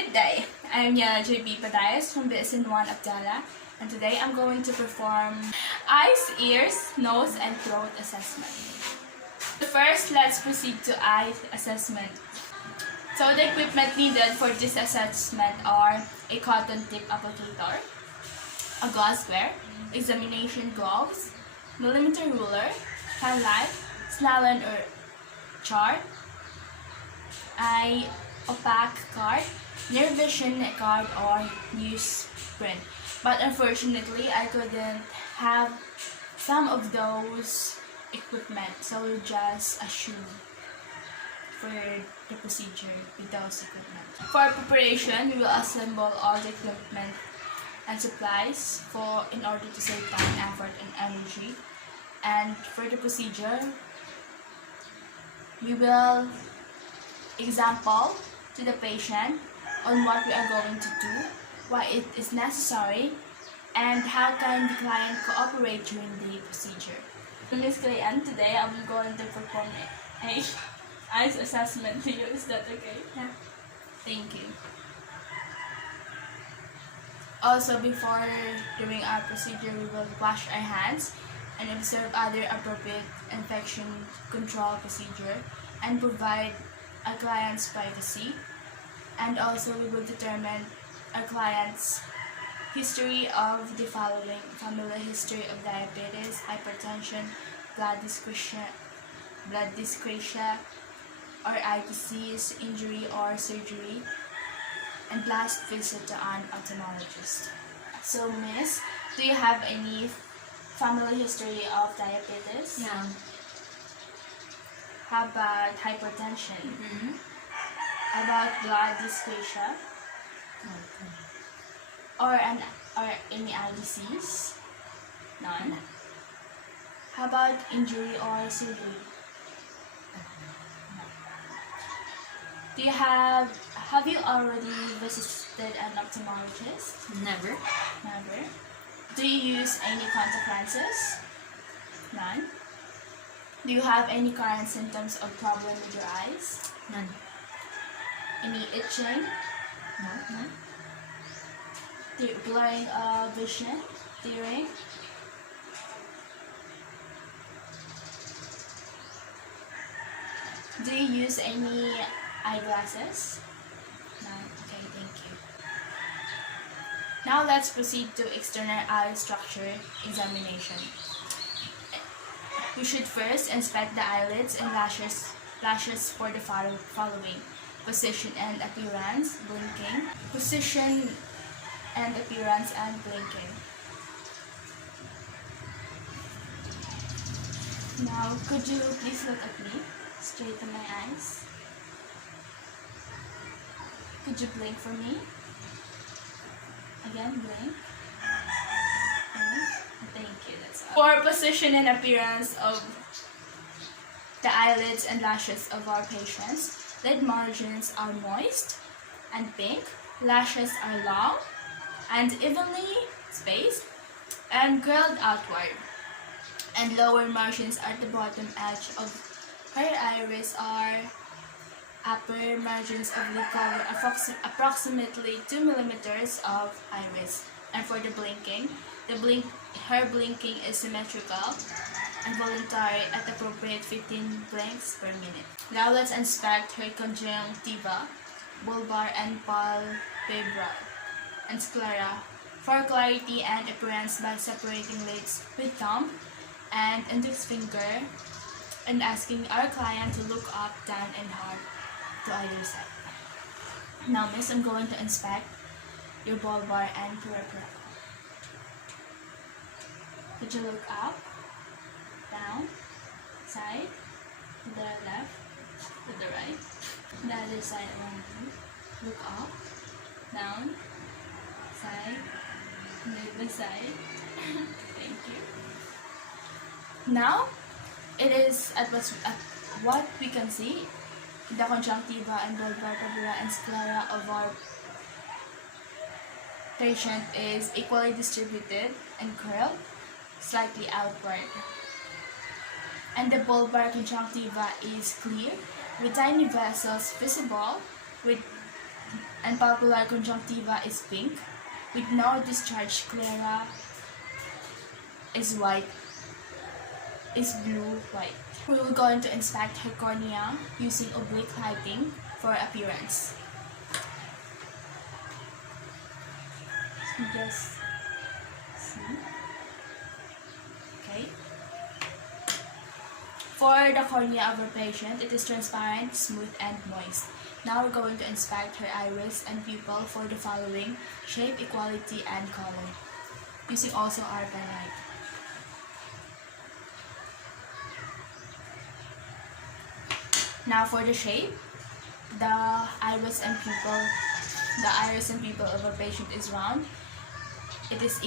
Good day, I'm Yana J.B. Padayas from BSN1 Abdala, and today I'm going to perform eyes, ears, nose, and throat assessment. First, let's proceed to eye assessment. So the equipment needed for this assessment are a cotton tip applicator, a glassware, examination gloves, millimeter ruler, pen light, Snellen or chart, eye opaque card, near vision card, or newsprint. But unfortunately, I couldn't have some of those equipment, so just assume for the procedure with those equipment. For preparation, we will assemble all the equipment and supplies in order to save time, effort, and energy. And for the procedure, we will example to the patient on what we are going to do, why it is necessary, and how can the client cooperate during the procedure. Ms. Clean, today I'm going to perform a eyes assessment to you. Is that okay? Yeah. Thank you. Also, before doing our procedure, we will wash our hands and observe other appropriate infection control procedure and provide our client's privacy. And also, we will determine our client's history of the following: family history of diabetes, hypertension, blood dyscrasia, or eye disease, injury or surgery, and last visit to an ophthalmologist. So, Miss, do you have any family history of diabetes? Yeah. How about hypertension? Mm-hmm. About blood dyscrasia? Okay. Or any eye disease? None. How about injury or surgery? No. Do you have you already visited an ophthalmologist? Never. Never. Do you use any contact lenses? None. Do you have any current symptoms of problem with your eyes? None. Any itching? No. None. Blurring of vision? Tearing? Do you use any eyeglasses? None. Okay, thank you. Now let's proceed to external eye structure examination. We should first inspect the eyelids and lashes for the following: position and appearance, blinking, position and appearance, and blinking. Now, could you please look at me, straight in my eyes? Could you blink for me? Again, blink. Thank you, that's all. For position and appearance of the eyelids and lashes of our patients, lid margins are moist and pink, lashes are long and evenly spaced and curled outward, and lower margins at the bottom edge of her iris are upper margins of lid cover approximately 2 millimeters of iris. And for the blinking, her blinking is symmetrical and voluntary at appropriate 15 blinks per minute. Now let's inspect her conjunctiva, bulbar and palpebral, and sclera for clarity and appearance by separating lids with thumb and index finger and asking our client to look up, down, and hard to either side. Now, Miss, I'm going to inspect your bulbar and peripheral. Could you look up, down, side, to the left, to the right, the other side around you. Look up, down, side, the other side. Thank you. Now, it is at what we can see, the conjunctiva and bulbar, palpebral, and sclera of our patient is equally distributed and curled slightly outward. And the bulbar conjunctiva is clear with tiny vessels visible with and papillary conjunctiva is pink, with no discharge. Sclera is white, is blue-white. We will going to inspect her cornea using oblique lighting for appearance. So just see. Okay. For the cornea of our patient, it is transparent, smooth, and moist. Now we're going to inspect her iris and pupil for the following: shape, equality, and color, using also our pen light. Now for the shape, the iris and pupil of a patient is round. It is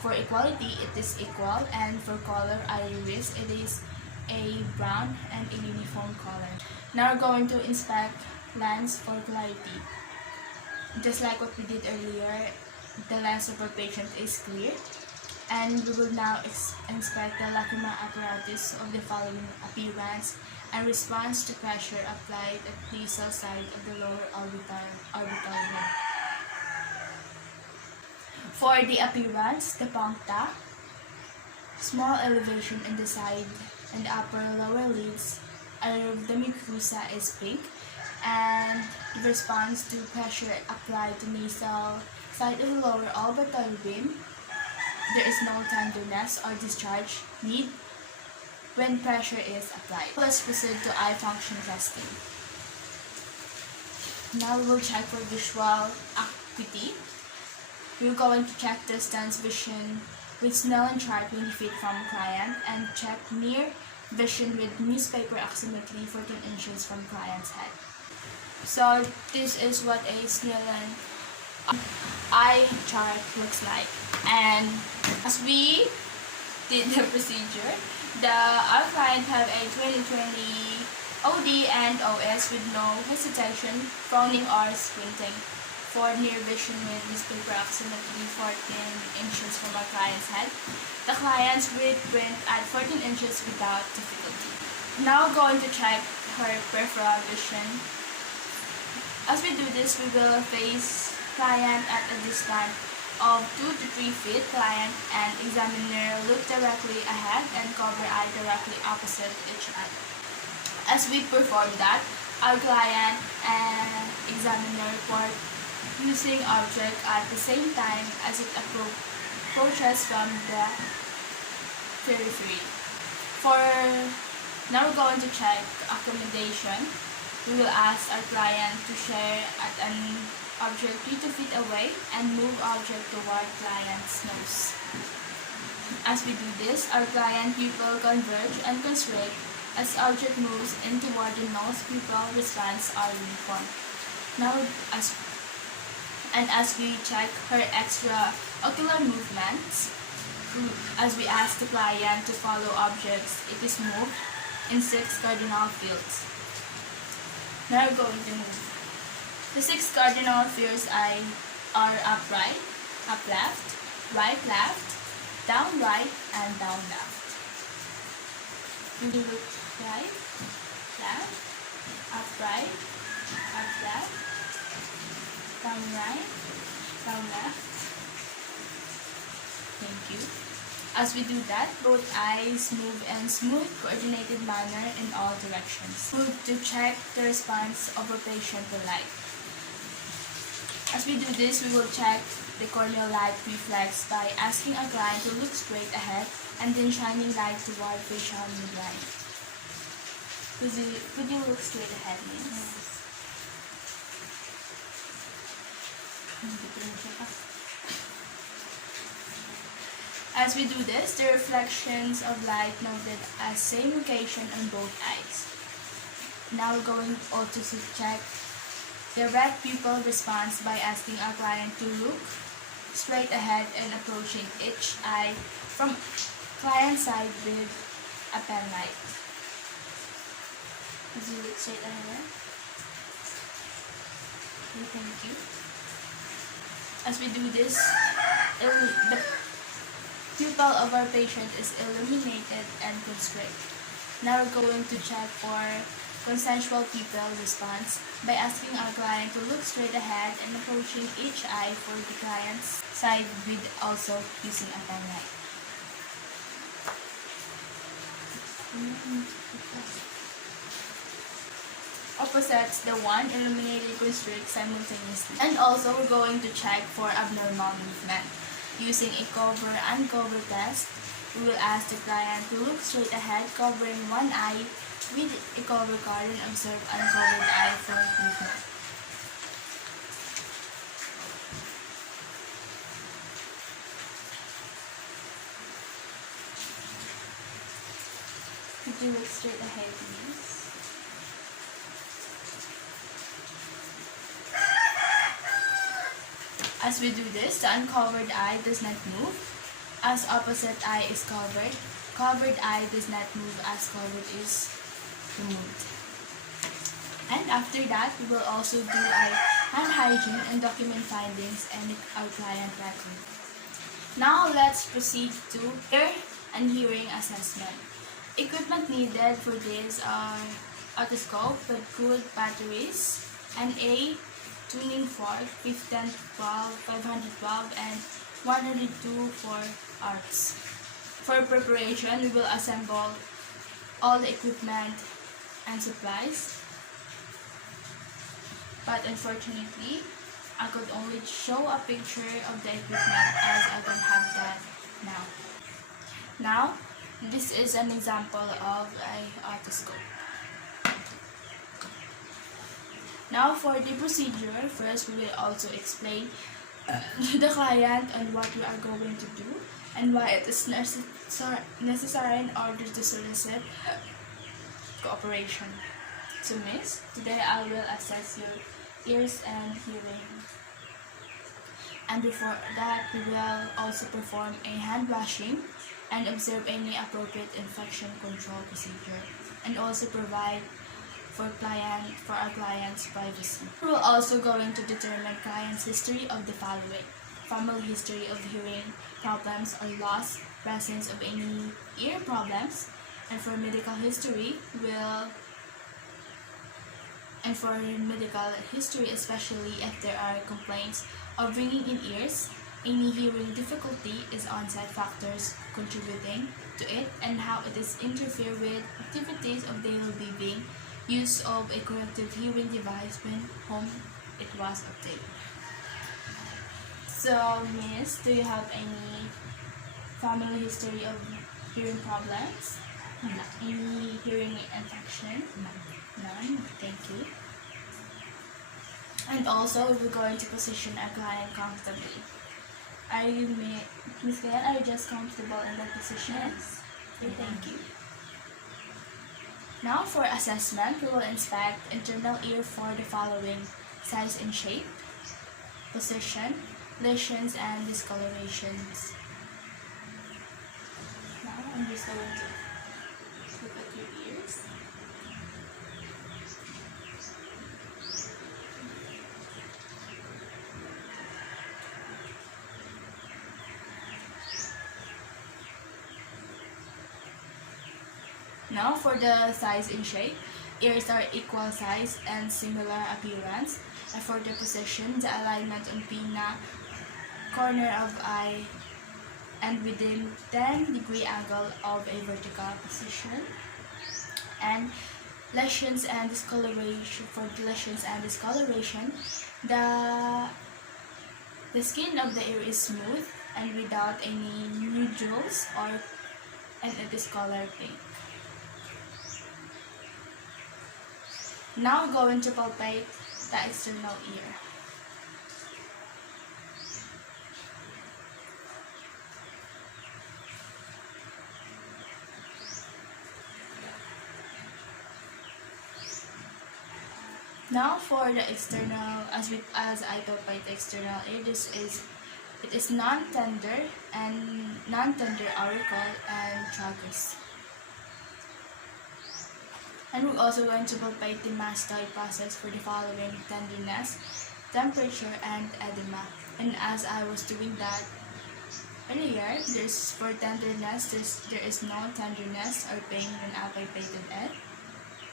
for equality, it is equal, and for color iris, it is a brown and a uniform color. Now we're going to inspect lens for clarity. Just like what we did earlier, the lens of our patient is clear. And we will now inspect the lacrimal apparatus of the following appearance and response to pressure applied at the basal side of the lower orbital rim. For the appearance, the puncta, small elevation in the side and upper lower lids of the mucosa is pink, and the response to pressure applied to nasal side of the lower orbital rim, there is no tenderness or discharge need when pressure is applied. Let's proceed to eye function testing. Now we will check for visual acuity. We're going to check distance vision with Snellen chart 20 feet from client, and check near vision with newspaper approximately 14 inches from client's head. So this is what a Snellen eye chart looks like. And as we did the procedure, our client have a 20/20 OD and OS with no hesitation, frowning or squinting. For near vision with newspaper approximately 14 inches from our client's head, the clients would print at 14 inches without difficulty. Now going to check her peripheral vision. As we do this, we will face client at a distance of 2 to 3 feet. Client and examiner look directly ahead and cover eye directly opposite each other. As we perform that, our client and examiner report using object at the same time as it approaches from the periphery. For now, we're going to check accommodation. We will ask our client to share at an object 3 feet away and move object toward client's nose. As we do this, our client pupil converge and constrict as object moves in toward the nose. Pupil response are uniform. Now, as we check her extraocular movements, as we ask the client to follow objects, it is moved in 6 cardinal fields. Now we're going to move. The 6 cardinal fields are up right, up left, down right, and down left. We do look right, left, up left, down right, down left. Thank you. As we do that, both eyes move in smooth, coordinated manner in all directions. Move to check the response of a patient to light. As we do this, we will check the corneal light reflex by asking a client to look straight ahead and then shining light toward facial midline. Could you look straight ahead, Miss? As we do this, the reflections of light noted as same location on both eyes. Now we're going also to check the red pupil response by asking our client to look straight ahead and approaching each eye from client side with a pen light. As you look straight ahead. Okay, thank you. As we do this, the pupil of our patient is illuminated and constrict. Now we're going to check for consensual pupil response by asking our client to look straight ahead and approaching each eye for the client's side with also using a pen light. Opposites the one illuminated constrict simultaneously. And also we're going to check for abnormal movement. Using a cover-uncover test, we will ask the client to look straight ahead, covering one eye with a cover card and observe uncovered eye for movement. Could you look straight ahead, please? As we do this, the uncovered eye does not move as opposite eye is covered. Covered eye does not move as covered is removed. And after that, we will also do a hand hygiene and document findings and our client record. Now let's proceed to ear and hearing assessment. Equipment needed for this are otoscope with good batteries and a tuning fork, 512, 512, and 102 for arcs. For preparation, we will assemble all the equipment and supplies. But unfortunately, I could only show a picture of the equipment as I don't have that now. Now, this is an example of an otoscope. Now for the procedure, first we will also explain to the client on what we are going to do and why it is necessary in order to solicit cooperation. So Miss, today I will assess your ears and hearing. And before that, we will also perform a hand washing and observe any appropriate infection control procedure and also provide for our client's privacy. We will also going to determine client's history of the following: family history of hearing problems or loss, presence of any ear problems, and for medical history, especially if there are complaints of ringing in ears, any hearing difficulty is onset factors contributing to it, and how it is interfere with activities of daily living, use of a corrective hearing device when home it was obtained. So, Miss, do you have any family history of hearing problems? No. Any hearing infection? No. None. Thank you. And also, we're going to position our client comfortably. Miss Gayan, are you just comfortable in that position? Yes. Okay, thank you. Now for assessment, we will inspect internal ear for the following: size and shape, position, lesions, and discolorations. Now I'm just going to look at your ears. Now for the size and shape, ears are equal size and similar appearance. And for the position, the alignment on pinna, corner of eye, and within 10-degree angle of a vertical position. And lesions and discoloration, for the lesions and discoloration, the skin of the ear is smooth and without any nodules and it is colored pink. Now going to palpate the external ear. Now for the external, as I palpate the external ear, it is non-tender auricle and tragus. And we're also going to palpate the mastoid process for the following: tenderness, temperature, and edema. And as I was doing that earlier, for tenderness, there is no tenderness or pain when I palpated it.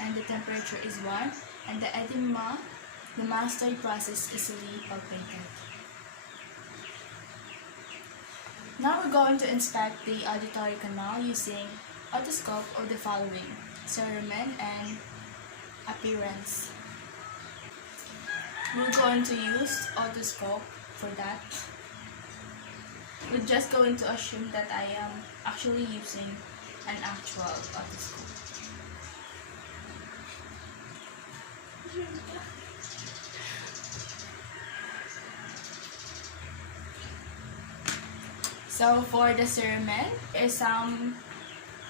and the temperature is warm, and the edema, the mastoid process easily palpated. Now we're going to inspect the auditory canal using otoscope of the following: cerumen and appearance. We're going to use otoscope for that. We're just going to assume that I am actually using an actual otoscope. So for the cerumen, is some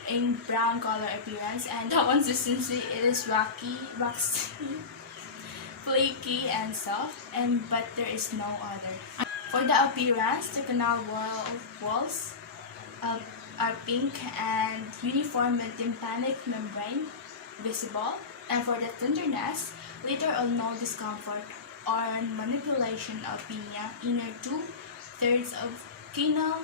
in brown color appearance, and the consistency, it is waxy, flaky and soft, but there is no other. For the appearance, the canal walls are pink and uniform with tympanic membrane visible. And for the tenderness, little or no discomfort or manipulation of pinea, inner 2/3 of canal,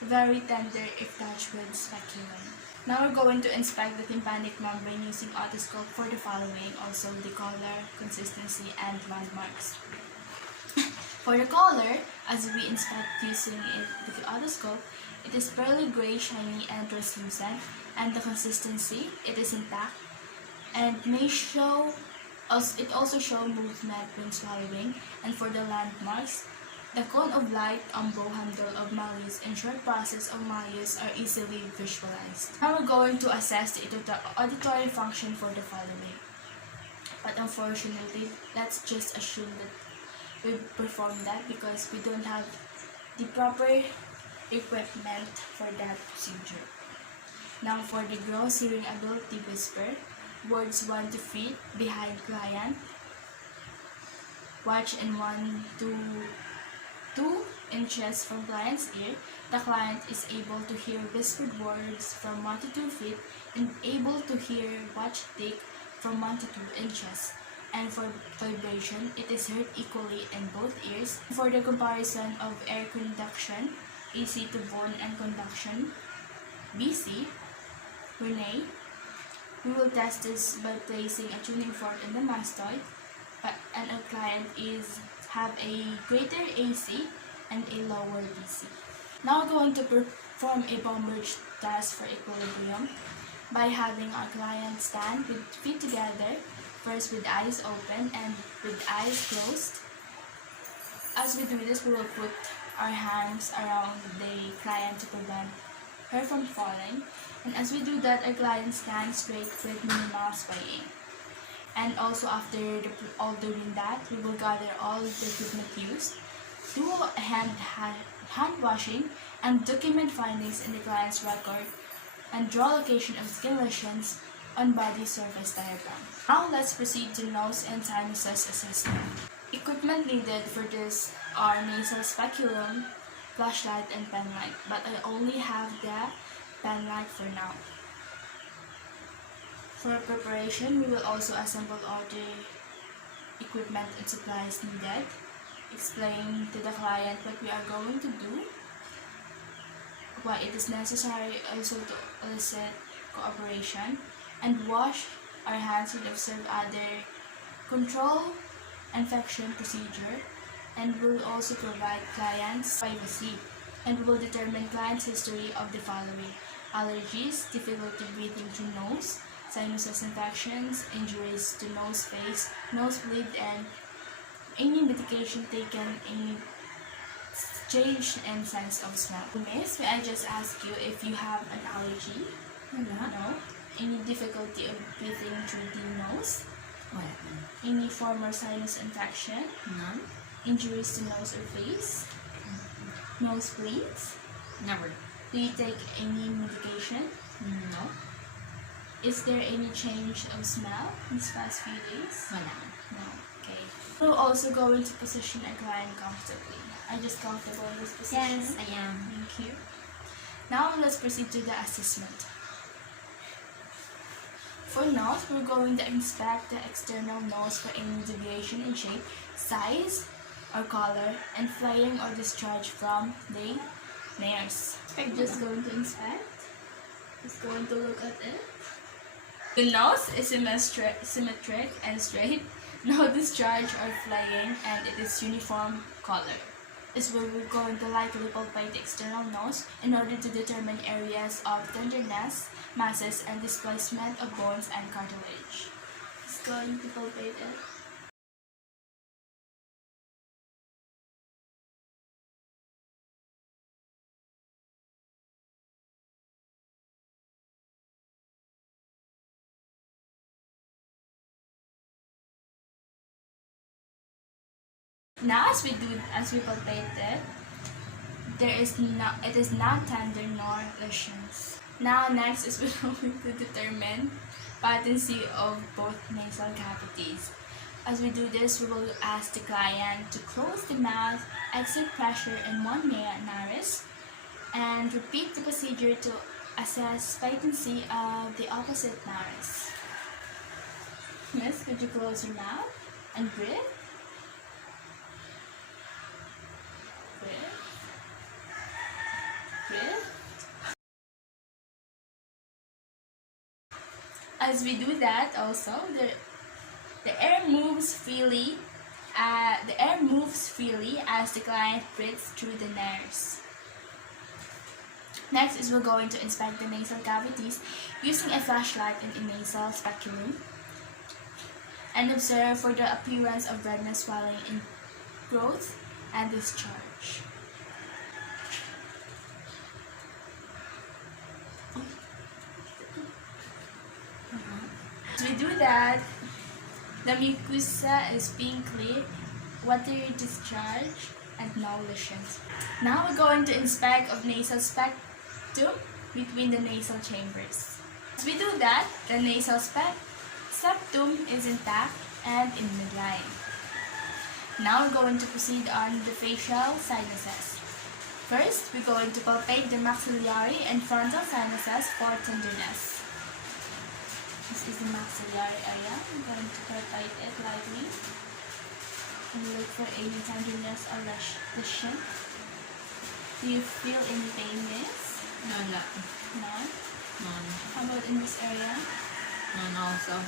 very tender if touched with speculum. Now we're going to inspect the tympanic membrane using otoscope for the following, also the color, consistency, and landmarks. For the color, as we inspect using it with the otoscope, it is fairly gray, shiny, and translucent, and the consistency, it is intact, and it also shows movement when swallowing. And for the landmarks, the cone of light, bow handle of malleus, and short process of malleus are easily visualized. Now we're going to assess the auditory function for the following. But unfortunately, let's just assume that we perform that because we don't have the proper equipment for that procedure. Now for the gross hearing ability whisper, words 1 to 3 behind client, watch in 1 to 2 inches from client's ear. The client is able to hear whispered words from 1 to 2 feet and able to hear watch tick from 1 to 2 inches. And for vibration, it is heard equally in both ears. For the comparison of air conduction, AC to bone, and conduction, BC, Renee, we will test this by placing a tuning fork in the mastoid, and our client have a greater AC and a lower BC. Now we're going to perform a Baumberg test for equilibrium by having our client stand with feet together, first with eyes open and with eyes closed. As we do this, we will put our hands around the client to prevent her from falling. And as we do that, our client stands straight with minimal swaying. And also after all doing that, we will gather all the equipment used, do hand washing, and document findings in the client's record, and draw location of skin lesions on body surface diagram. Now let's proceed to nose and sinuses assessment. Equipment needed for this are nasal speculum, flashlight, and pen light, but I only have the pen light for now. For preparation, we will also assemble all the equipment and supplies needed, explain to the client what we are going to do, why it is necessary also to elicit cooperation, and wash our hands with observe other control infection procedure, and will also provide clients privacy, and will determine client's history of the following: allergies, difficulty breathing through nose, sinus infections, injuries to nose, face, nosebleed, and any medication taken, any change in sense of smell. Miss, may I just ask you if you have an allergy? No. Any difficulty of breathing through the nose? Wala. Any former sinus infection? None. Injuries to nose or face? Nosebleeds? Never. Do you take any medication? No. Is there any change of smell these past few days? Wala. No. Okay. We're also going to position a client comfortably. Are you just comfortable in this position? Yes, I am. Thank you. Now let's proceed to the assessment. For nose, we're going to inspect the external nose for any deviation in shape, size, or color, and flying or discharge from the nares. I'm just going to inspect. Just going to look at it. The nose is symmetric and straight, no discharge or flaying, and it is uniform color. Is where we're going to lightly palpate the external nose in order to determine areas of tenderness, masses, and displacement of bones and cartilage. It's going to palpate it. Now, as we palpate it, it is not tender nor lesions. Now, next is we're going to determine patency of both nasal cavities. As we do this, we will ask the client to close the mouth, exert pressure in one nares, and repeat the procedure to assess patency of the opposite nares. Miss, could you close your mouth and breathe? As we do that, also the air moves freely. The air moves freely as the client breathes through the nares. Next is we're going to inspect the nasal cavities using a flashlight and a nasal speculum, and observe for the appearance of redness, swelling, in growth, and discharge. As we do that, the mucosa is being clear, watery discharge, and no lesions. Now we're going to inspect of nasal septum between the nasal chambers. As we do that, the nasal septum is intact and in midline. Now we're going to proceed on the facial sinuses. First, we're going to palpate the maxillary and frontal sinuses for tenderness. This is the maxillary area. I'm going to palpate it lightly and look for any tenderness or lesion. Do you feel any pain, miss? No, not. None? None. How about in this area? None also.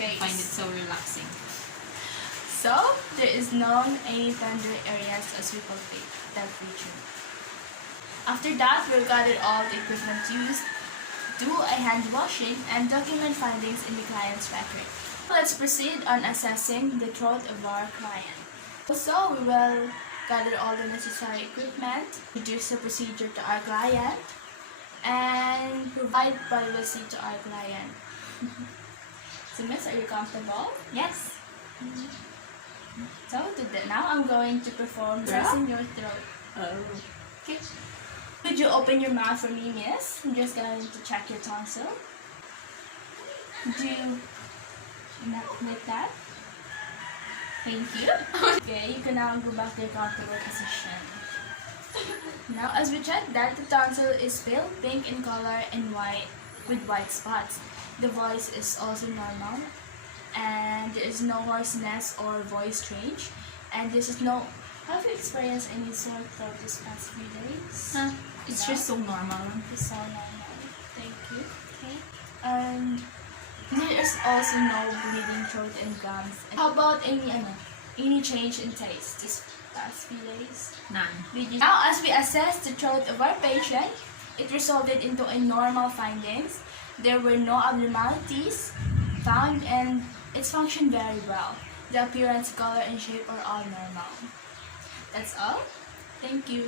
Face. I find it so relaxing. So, there is no any tender areas as we palpate that region. After that, we'll gather all the equipment used, do a hand washing, and document findings in the client's record. Let's proceed on assessing the throat of our client. Also, we will gather all the necessary equipment, introduce the procedure to our client, and provide privacy to our client. So, miss, are you comfortable? Yes. So, now I'm going to perform pressing your throat. Oh. Okay. Could you open your mouth for me, miss? I'm just going to check your tonsil. Could you not like that? Thank you. Okay, you can now go back to your comfortable position. Now, as we check that, the tonsil is pale pink in color and white with white spots. The voice is also normal, and there is no hoarseness or voice change, and this is no. Have you experienced any sore throat this past few days? It's No? just so normal. It's so normal. Thank you. Okay. And there is also no bleeding throat and gums. How about any change in taste this past few days? None. Now, as we assess the throat of our patient, it resulted into a normal findings. There were no abnormalities found, and it's functioned very well. The appearance, color, and shape are all normal. That's all. Thank you.